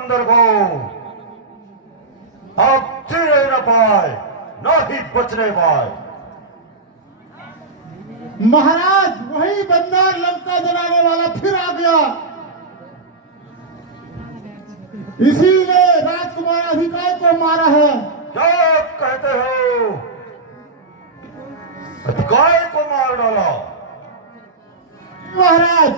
बंदर को अब जीने न पाए, ना ही बचने पाए। महाराज, वही बंदर लंका जलाने वाला फिर आ गया। इसीलिए राजकुमार अधिकारी को मारा है। क्या कहते हो? अधिकारी को मार डाला? महाराज,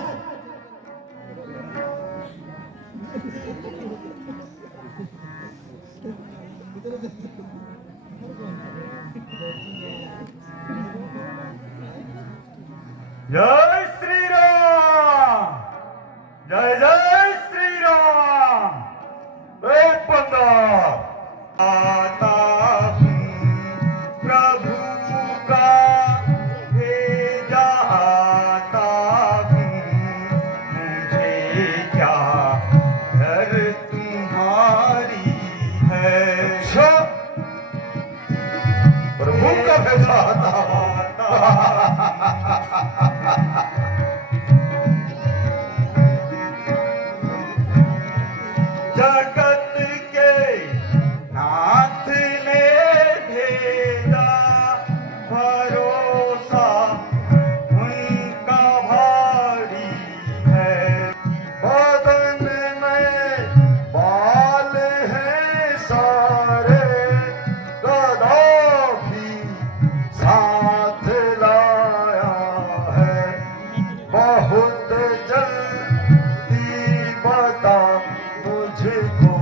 जय श्री राम, जय जय श्री राम। एक बंदा आता हूँ प्रभु का भेजा आता हूँ, मुझे क्या घर तुम्हारी है। अच्छा, प्रभु का भेजा आता हूँ। जगत के नाथ ने भेजा, भरोसा उनका भारी है। बदन में बाल हैं सारे, गदा भी साथ लाया है। बहुत जल्दी बता मुझको,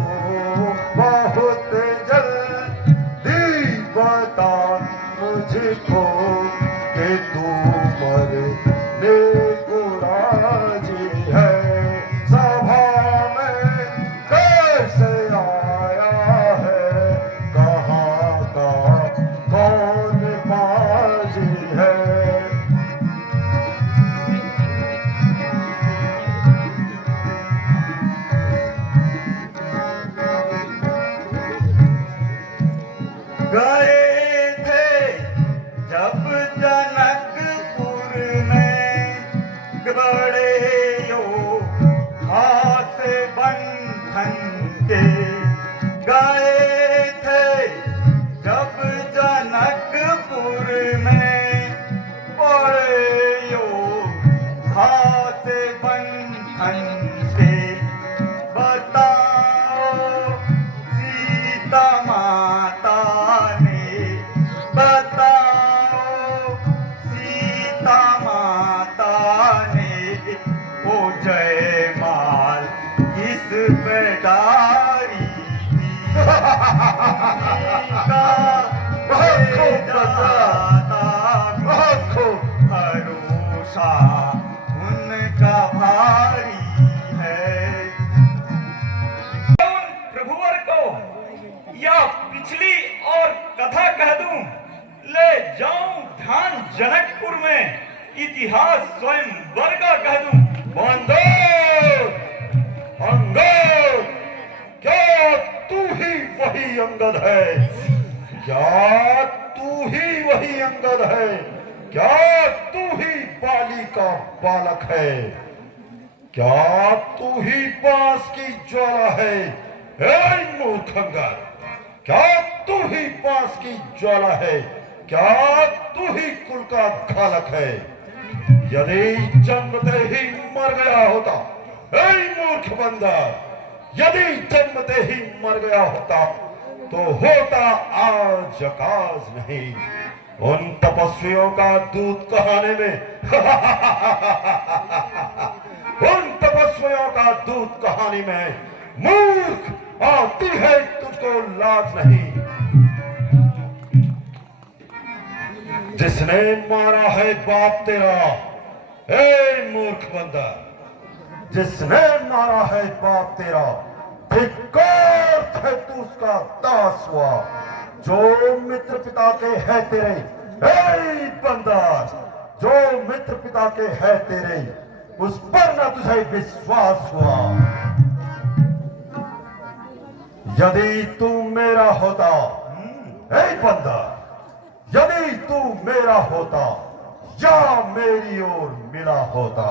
बहुत जल्दी बता मुझको कि तू मरने को राजी है। सभा में कैसे आया है, कहाँ का कौन बाजी है। गए थे जब जनकपुर में, बड़े योद्धा से बंधन के। गए थे जब जनकपुर में, बड़े योद्धा से बंधन के। बताओ सीता माता ने, बताओ सीता माता ने, वो जयमाल किस पे डारी थी। बहुत खूब, भरोसा उनका भारी है। प्रभुवर को या पिछली और कथा कह दूं, ले जाऊं ध्यान जनकपुर में, इतिहास स्वयं वर्गा कह दूं। बंदो अंगद, क्या तू ही वही अंगद है? क्या तू ही वही अंगद है? क्या तू ही बाली का बालक है? क्या तू ही बांस की ज्वाला है? हे मूर्ख अंगद, क्या तू ही बांस की ज्वाला है? क्या तू ही कुल का घालक है? यदि जन्मते ही मर गया होता, हे मूर्ख बंदा, यदि जन्मते ही मर गया होता तो होता आज अकाज नहीं। उन तपस्वियों का दूध कहाने में उन तपस्वियों का दूध कहानी में मूर्ख आती है, तुझको लाज नहीं। जिसने मारा है बाप तेरा, ए मूर्ख बंदा, जिसने मारा है बाप तेरा, धिक्कार है तू उसका दास हुआ। जो मित्र पिता के है तेरे, ए बंदा, जो मित्र पिता के है तेरे, उस पर ना तुझे विश्वास हुआ। यदि तू मेरा होता, ए बंदा, यदि तू मेरा होता या मेरी ओर मिला होता,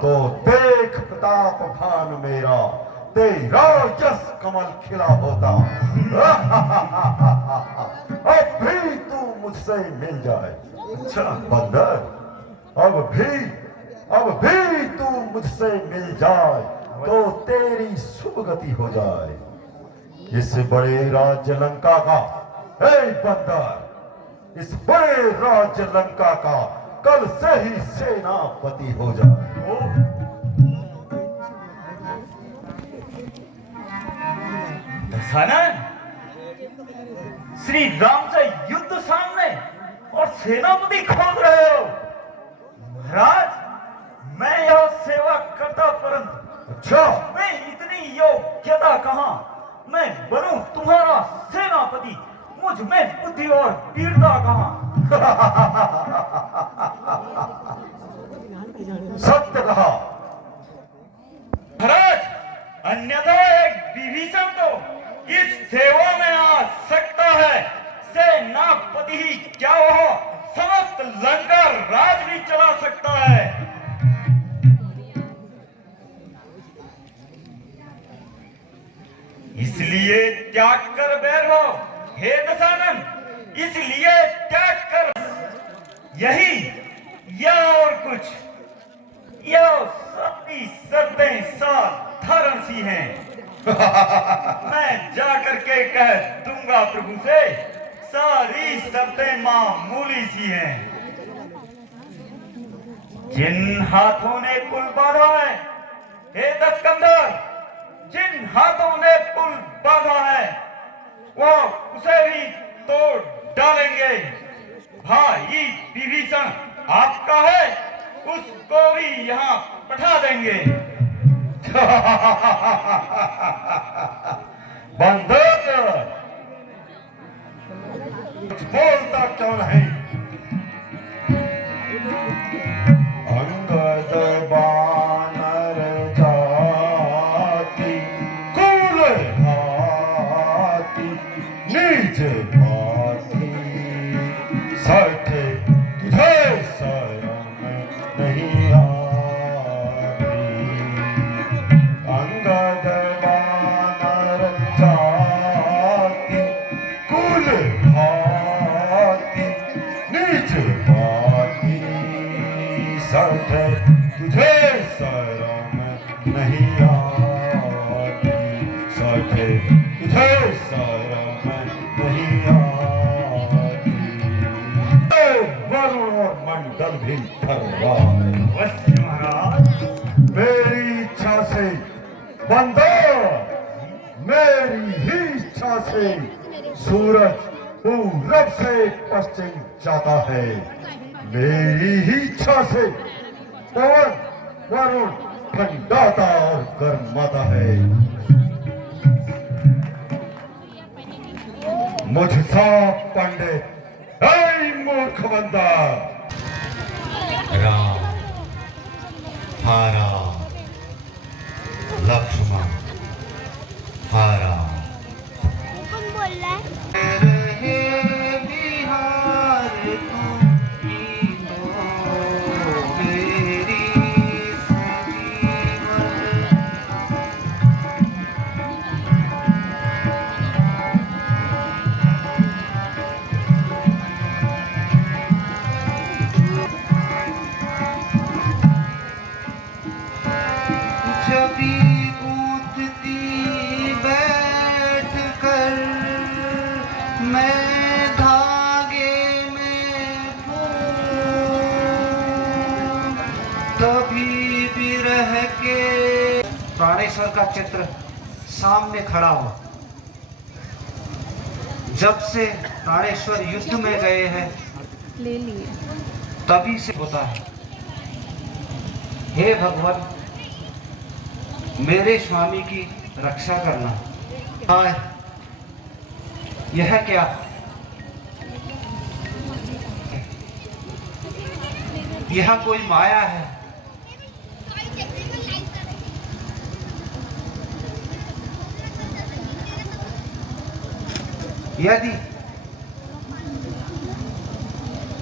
तो देख प्रताप भान मेरा, तेरा यश कमल खिला होता। अब भी तू मुझसे मिल जाए। अच्छा बंदर, अब भी तू मुझसे मिल जाए तो तेरी शुभ गति हो जाए। इस बड़े राज्य लंका का, हे बंदर, इस बड़े राज्य लंका का कल से ही सेनापति हो जाए। दशानन, श्री राम से युद्ध सामने और सेनापति खोज रहे हो। महाराज, मैं यह सेवा करता, परंतु अच्छा, मैं इतनी योग्यता कहां मैं बनूं तुम्हारा सेनापति। मुझ में बुद्धि और वीरता कहां। सत्य कहा। महाराज, अन्यथा एक विभीषण तो इस सेवा में आ सकता है। सेनापति ही क्या, वह समस्त लंका राज भी चला सकता है। इसलिए त्याग कर बैर हो, हे दशानन, इसलिए त्याग कर। यही या और कुछ, यह सभी शर्तें साधारण सी हैं। मैं जाकर के कह दूंगा प्रभु से, सारी शर्तें मामूली सी हैं। जिन हाथों ने पुल बांधा है, हे दशकंधर, जिन हाथों ने पुल बांधा है वो उसे भी तोड़ डालेंगे। भाई विभीषण आपका है, उसको भी यहाँ बैठा देंगे। बंदर, कुछ बोलता क्यों नहीं? अंगद बानर जाति कुल हाथी नीच भांति, सठ तुझे शरण नहीं आती। अंगद बानर जाति कुल हाथी नीच भांति, सठ तुझे शरण नहीं आती। सठ तुझे शरण नहीं आती। वरुण और मंडल भी थर रहा है। अवश्य महाराज। मेरी इच्छा से बंदर, मेरी ही इच्छा से सूरज पूरब से पश्चिम जाता है। मेरी ही इच्छा से पवन वरुण ठंडाता और गर्माता है। मुझ सा पंडित, ऐ मूर्ख बंदा, राम, हारा, लक्ष्मण, हारा। कौन बोल रहा है? रहे बिहार तुम ही हो मेरी संजीवन। जबी गूंथती बैठ कर मैं धागे में हूँ, कभी भी रह के। प्राणेश्वर का चित्र सामने खड़ा हुआ। जब से प्राणेश्वर युद्ध में गए हैं ले लिए। तभी से होता है। हे भगवान, मेरे स्वामी की रक्षा करना। हाँ, यह क्या? यह कोई माया है।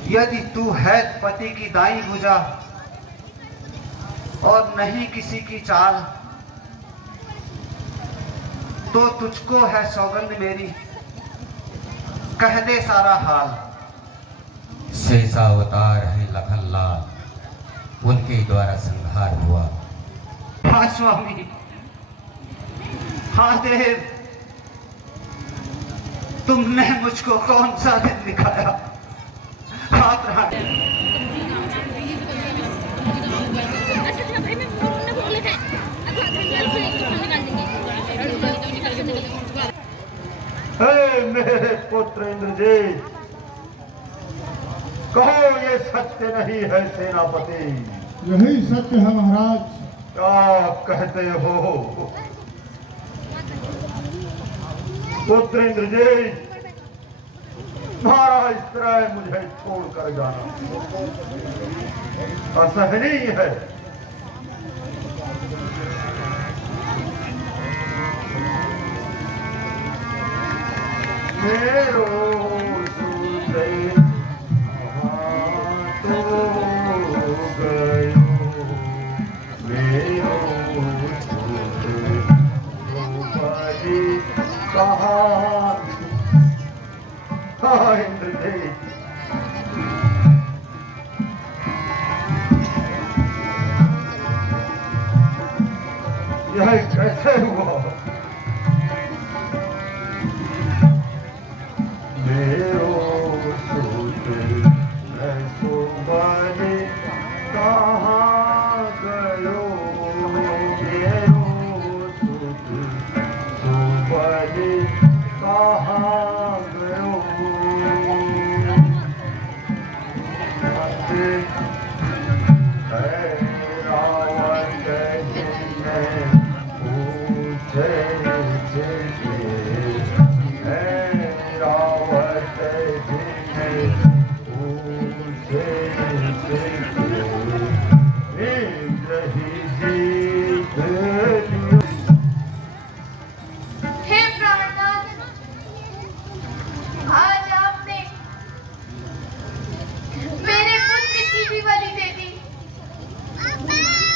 यदि तू है पति की दाई भुजा और नहीं किसी की चाल, तो तुझको है सौगंध मेरी, कह दे सारा हाल। शेषावतार है लखन लाल, उनके द्वारा संहार हुआ। हाँ स्वामी, हाँ देव, तुमने मुझको कौन सा दिन दिखाया। हाथ रहा हे मेरे पुत्र इंद्रजीत, कहो ये सत्य नहीं है सेनापति? यही सत्य है महाराज। क्या कहते हो पुत्र इंद्रजीत? तुम्हारा इस तरह मुझे छोड़कर जाना असहनीय है। मेरो सूते तो गयो, मेरो सूते द्रौपदी कहाँ। हाँ इंद्रजीत, यह कैसे हुआ? मेरो सूते ऐसो बने कहाँ गयो, मेरो सूते तो बने कहाँ गयो। है रावण जिन्हें पूछे हे प्राणनाथ, आज आपने मेरे पुत्र की भी बलि दे दी।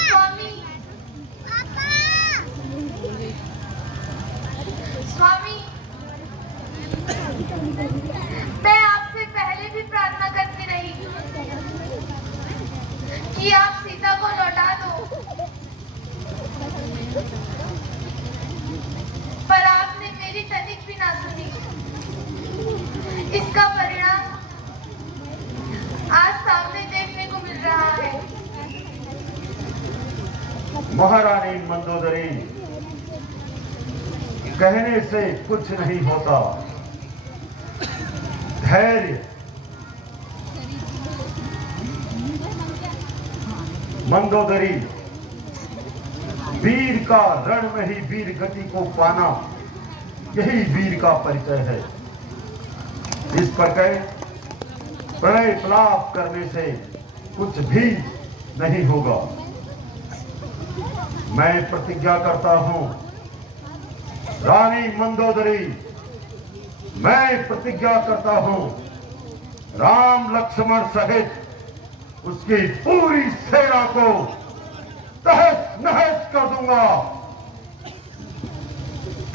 स्वामी, स्वामी, मैं आपसे पहले भी प्रार्थना करती रही कि आप सीता को लौटा दो, पर आपने मेरी तनिक भी ना सुनी। इसका परिणाम आज सामने देखने को मिल रहा है। महारानी मंदोदरी, कहने से कुछ नहीं होता। धैर्य, मंदोदरी, वीर का रण में ही वीर गति को पाना, यही वीर का परिचय है। इस प्रकार प्रणय विलाप करने से कुछ भी नहीं होगा। मैं प्रतिज्ञा करता हूं, रानी मंदोदरी, मैं प्रतिज्ञा करता हूं, राम लक्ष्मण सहित उसकी पूरी सेना को तहस नहस कर दूंगा।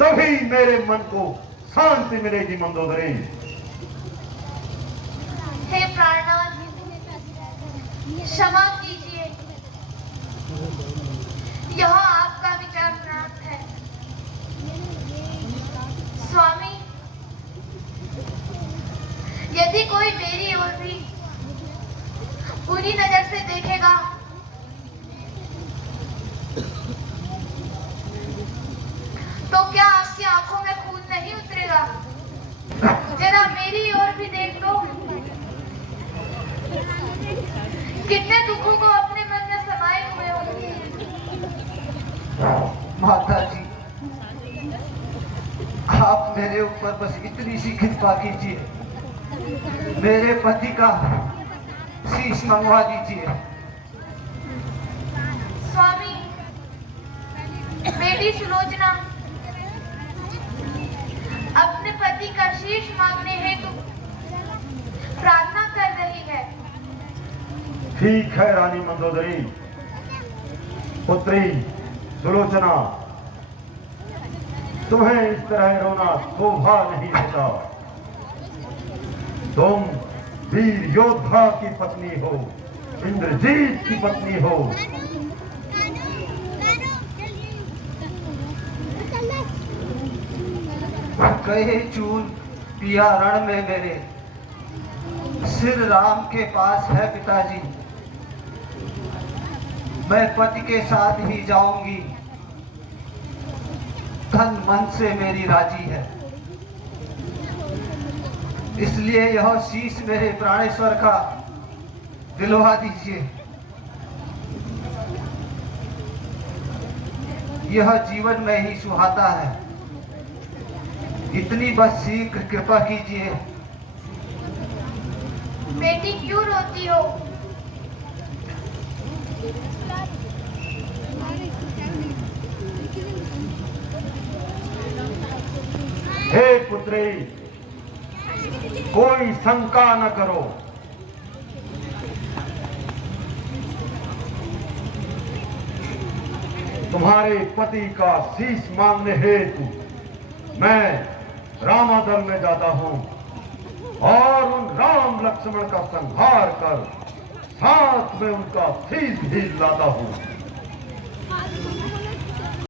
तभी मेरे मन को शांति मिलेगी मंदोदरी। हे प्राणनाथ, क्षमा कीजिए, यह आपका विचार भ्रांत है। स्वामी, यदि कोई मेरी ओर भी बुरी नजर से देखेगा तो क्या आपकी आंखों में खून नहीं उतरेगा? जरा मेरी ओर भी देख लो, कितने दुखों को अपने मन में समाये हुए होंगे। माता जी, आप मेरे ऊपर बस इतनी सी कृपा कीजिए, मेरे पति का शीश मंगवा दीजिए। स्वामी, बेटी सुलोचना अपने पति का शीश मांगने हेतु प्रार्थना कर रही है। ठीक है रानी मंदोदरी, पुत्री सुलोचना, तुम्हें इस तरह रोना शोभा नहीं देता। तुम वीर योद्धा की पत्नी हो, इंद्रजीत की पत्नी हो। कहे चून पिया रण में मेरे, सिर राम के पास है पिताजी। मैं पति के साथ ही जाऊंगी, धन मन से मेरी राजी है। इसलिए यह शीश मेरे प्राणेश्वर का दिलवा दीजिए। यह जीवन में ही सुहाता है, इतनी बस शीघ्र कृपा कीजिए। बेटी क्यों रोती हो? हे पुत्री, कोई शंका न करो। तुम्हारे पति का शीश मांगने हेतु मैं रामादल में जाता हूं और उन राम लक्ष्मण का संहार कर साथ में उनका शीश भी लाता हूं।